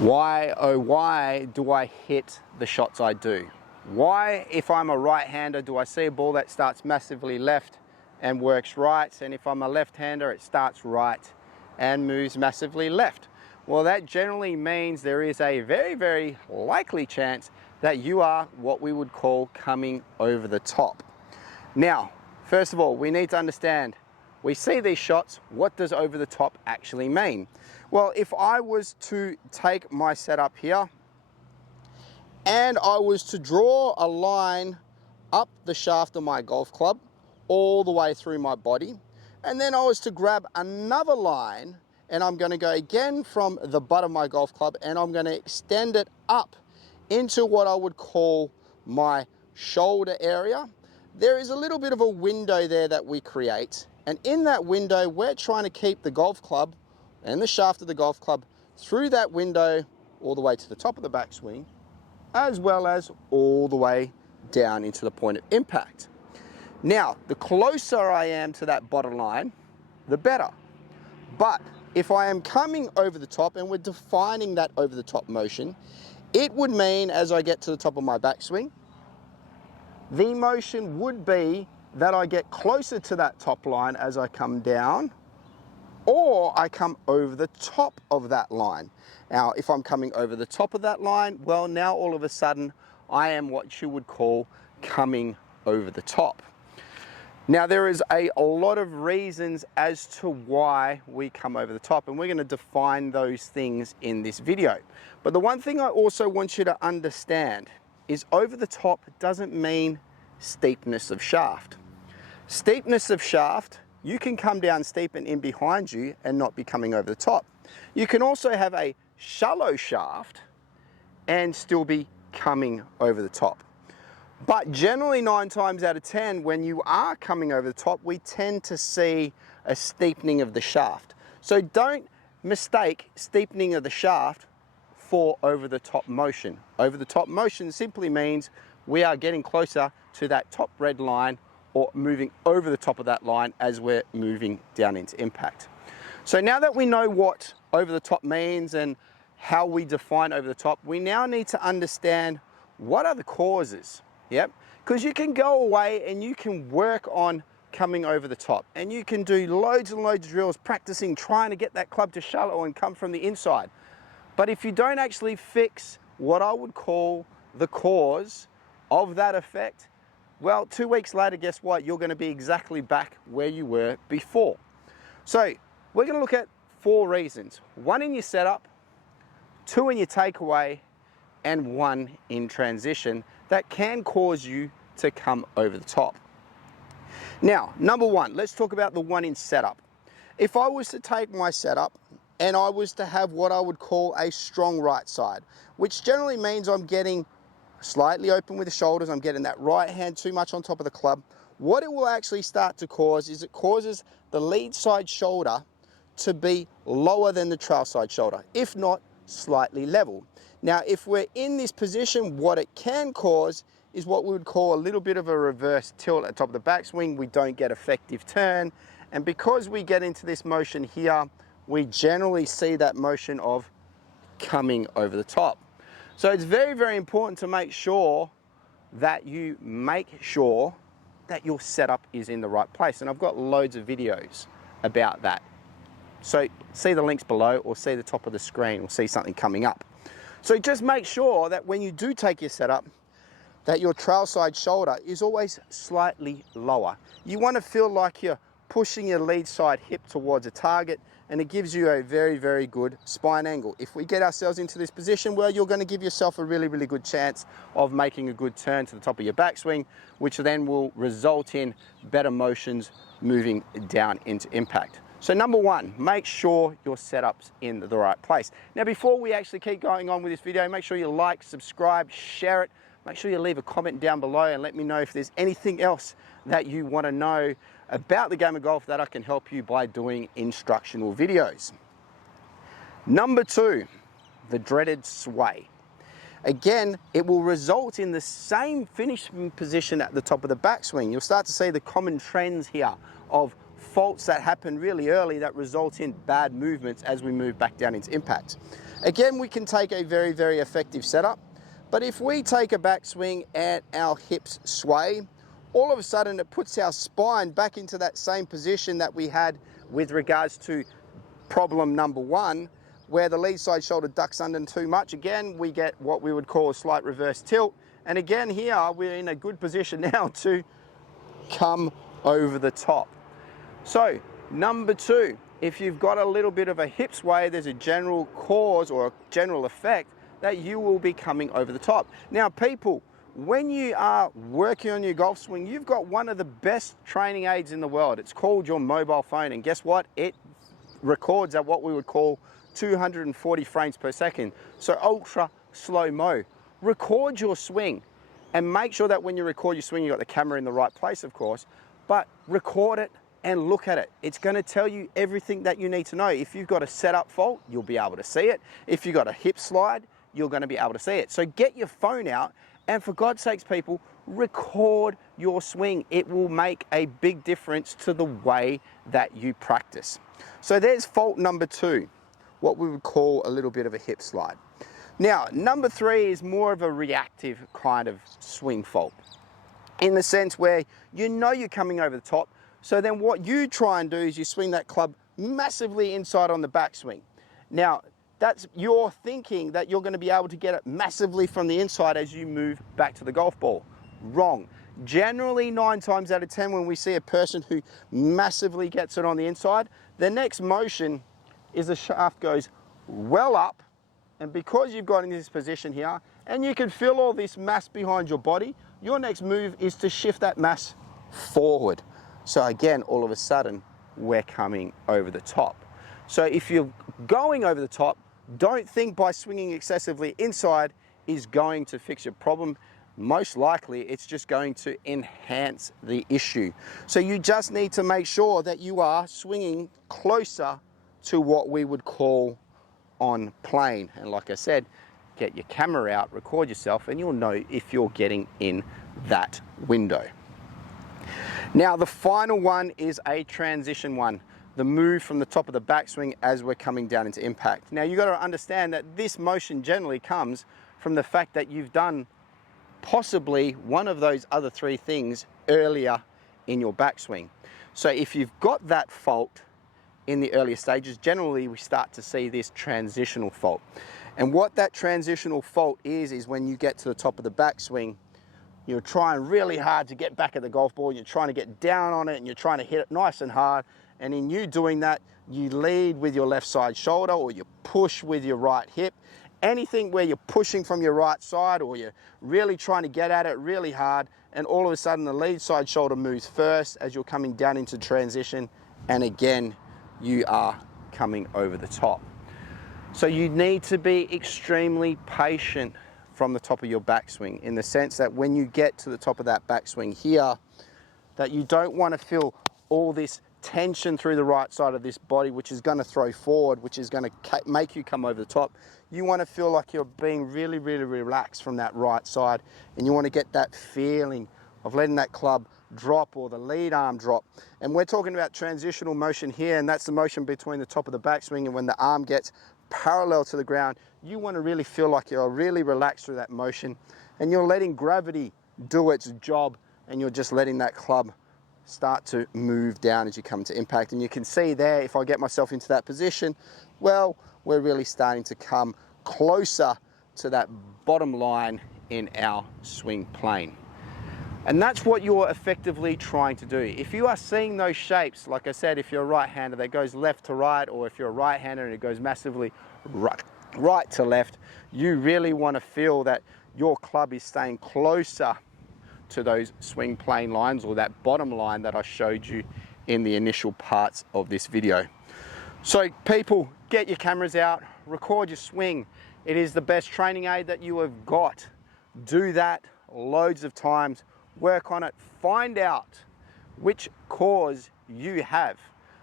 Why, oh why, do I hit the shots I do? Why, if I'm a right-hander, do I see a ball that starts massively left and works right, and if I'm a left-hander, it starts right and moves massively left? Well, that generally means there is a very, very likely chance that you are what we would call coming over the top. Now, first of all, we need to understand, we see these shots, what does over the top actually mean? Well, if I was to take my setup here and I was to draw a line up the shaft of my golf club all the way through my body, and then I was to grab another line and I'm going to go again from the butt of my golf club and I'm going to extend it up into what I would call my shoulder area, there is a little bit of a window there that we create, and in that window we're trying to keep the golf club and the shaft of the golf club through that window all the way to the top of the backswing, as well as all the way down into the point of impact. Now, the closer I am to that bottom line, the better. But if I am coming over the top and we're defining that over the top motion, it would mean as I get to the top of my backswing, the motion would be that I get closer to that top line as I come down, or I come over the top of that line. Now, if I'm coming over the top of that line, well, now all of a sudden, I am what you would call coming over the top. Now, there is a lot of reasons as to why we come over the top, and we're going to define those things in this video. But the one thing I also want you to understand is over the top doesn't mean steepness of shaft. Steepness of shaft, you can come down steep and in behind you and not be coming over the top. You can also have a shallow shaft and still be coming over the top. But generally 9 times out of 10, when you are coming over the top, we tend to see a steepening of the shaft. So don't mistake steepening of the shaft for over the top motion. Over the top motion simply means we are getting closer to that top red line or moving over the top of that line as we're moving down into impact. So now that we know what over the top means and how we define over the top, we now need to understand what are the causes. Yep, because you can go away and you can work on coming over the top and you can do loads and loads of drills practicing trying to get that club to shallow and come from the inside. But if you don't actually fix what I would call the cause of that effect, well, 2 weeks later, guess what? You're going to be exactly back where you were before. So we're going to look at 4 reasons. 1 in your setup, 2 in your takeaway, and 1 in transition that can cause you to come over the top. Now, number 1, let's talk about the 1 in setup. If I was to take my setup and I was to have what I would call a strong right side, which generally means I'm getting slightly open with the shoulders, I'm getting that right hand too much on top of the club, what it will actually start to cause is it causes the lead side shoulder to be lower than the trail side shoulder, if not slightly level. Now, if we're in this position, what it can cause is what we would call a little bit of a reverse tilt at the top of the backswing. We don't get effective turn, and because we get into this motion here, we generally see that motion of coming over the top. So it's very, very important to make sure that you make sure that your setup is in the right place. And I've got loads of videos about that. So see the links below or see the top of the screen or see something coming up. So just make sure that when you do take your setup, that your trail side shoulder is always slightly lower. You want to feel like you're pushing your lead side hip towards a target, and it gives you a very, very good spine angle. If we get ourselves into this position, well, you're going to give yourself a really, really good chance of making a good turn to the top of your backswing, which then will result in better motions moving down into impact. So number 1, make sure your setup's in the right place. Now, before we actually keep going on with this video, make sure you like, subscribe, share it. Make sure you leave a comment down below and let me know if there's anything else that you want to know about the game of golf that I can help you by doing instructional videos. Number 2, the dreaded sway. Again, it will result in the same finishing position at the top of the backswing. You'll start to see the common trends here of faults that happen really early that result in bad movements as we move back down into impact. Again, we can take a very, very effective setup, but if we take a backswing and our hips sway, all of a sudden it puts our spine back into that same position that we had with regards to problem number one, where the lead side shoulder ducks under too much. Again, we get what we would call a slight reverse tilt. And again, here we're in a good position now to come over the top. So number two, if you've got a little bit of a hip sway, there's a general cause or a general effect that you will be coming over the top. Now people, when you are working on your golf swing, you've got one of the best training aids in the world. It's called your mobile phone, and guess what? It records at what we would call 240 frames per second. So ultra slow-mo. Record your swing and make sure that when you record your swing, you've got the camera in the right place, of course, but record it and look at it. It's going to tell you everything that you need to know. If you've got a setup fault, you'll be able to see it. If you've got a hip slide, you're going to be able to see it. So get your phone out and, for God's sakes, people, record your swing. It will make a big difference to the way that you practice. So there's fault number two, what we would call a little bit of a hip slide. Now, number three is more of a reactive kind of swing fault, in the sense where you know you're coming over the top. So then what you try and do is you swing that club massively inside on the backswing. Now, that's you're thinking that you're going to be able to get it massively from the inside as you move back to the golf ball. Wrong. Generally, 9 times out of 10, when we see a person who massively gets it on the inside, the next motion is the shaft goes well up, and because you've got in this position here, and you can feel all this mass behind your body, your next move is to shift that mass forward. So again, all of a sudden, we're coming over the top. So if you're going over the top, don't think by swinging excessively inside is going to fix your problem. Most likely, it's just going to enhance the issue. So you just need to make sure that you are swinging closer to what we would call on plane. And like I said, get your camera out, record yourself, and you'll know if you're getting in that window. Now, the final one is a transition one, the move from the top of the backswing as we're coming down into impact. Now, you've got to understand that this motion generally comes from the fact that you've done possibly one of those other three things earlier in your backswing. So if you've got that fault in the earlier stages, generally we start to see this transitional fault. And what that transitional fault is when you get to the top of the backswing, you're trying really hard to get back at the golf ball, you're trying to get down on it, and you're trying to hit it nice and hard. And in you doing that, you lead with your left side shoulder, or you push with your right hip. Anything where you're pushing from your right side, or you're really trying to get at it really hard, and all of a sudden the lead side shoulder moves first as you're coming down into transition, and again, you are coming over the top. So you need to be extremely patient from the top of your backswing, in the sense that when you get to the top of that backswing here, that you don't want to feel all this tension through the right side of this body, which is going to throw forward, which is going to make you come over the top. You want to feel like you're being really, really relaxed from that right side, and you want to get that feeling of letting that club drop, or the lead arm drop. And we're talking about transitional motion here, and that's the motion between the top of the backswing and when the arm gets parallel to the ground. You want to really feel like you're really relaxed through that motion, and you're letting gravity do its job, and you're just letting that club start to move down as you come to impact. And you can see there, if I get myself into that position, well, we're really starting to come closer to that bottom line in our swing plane. And that's what you're effectively trying to do. If you are seeing those shapes, like I said, if you're a right-hander that goes left to right, or if you're a right-hander and it goes massively right to left, you really want to feel that your club is staying closer to those swing plane lines, or that bottom line that I showed you in the initial parts of this video. So people, get your cameras out, record your swing. It is the best training aid that you have got. Do that loads of times, work on it, find out which cause you have.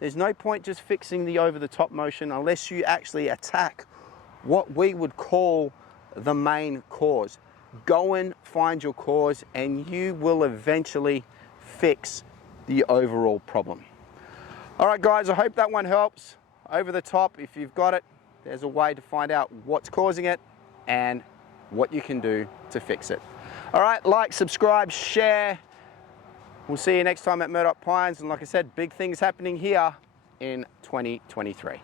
There's no point just fixing the over the top motion unless you actually attack what we would call the main cause. Go and find your cause, and you will eventually fix the overall problem. All right, guys, I hope that one helps. Over the top, if you've got it, there's a way to find out what's causing it and what you can do to fix it. All right, like, subscribe, share. We'll see you next time at Murdoch Pines. And like I said, big things happening here in 2023.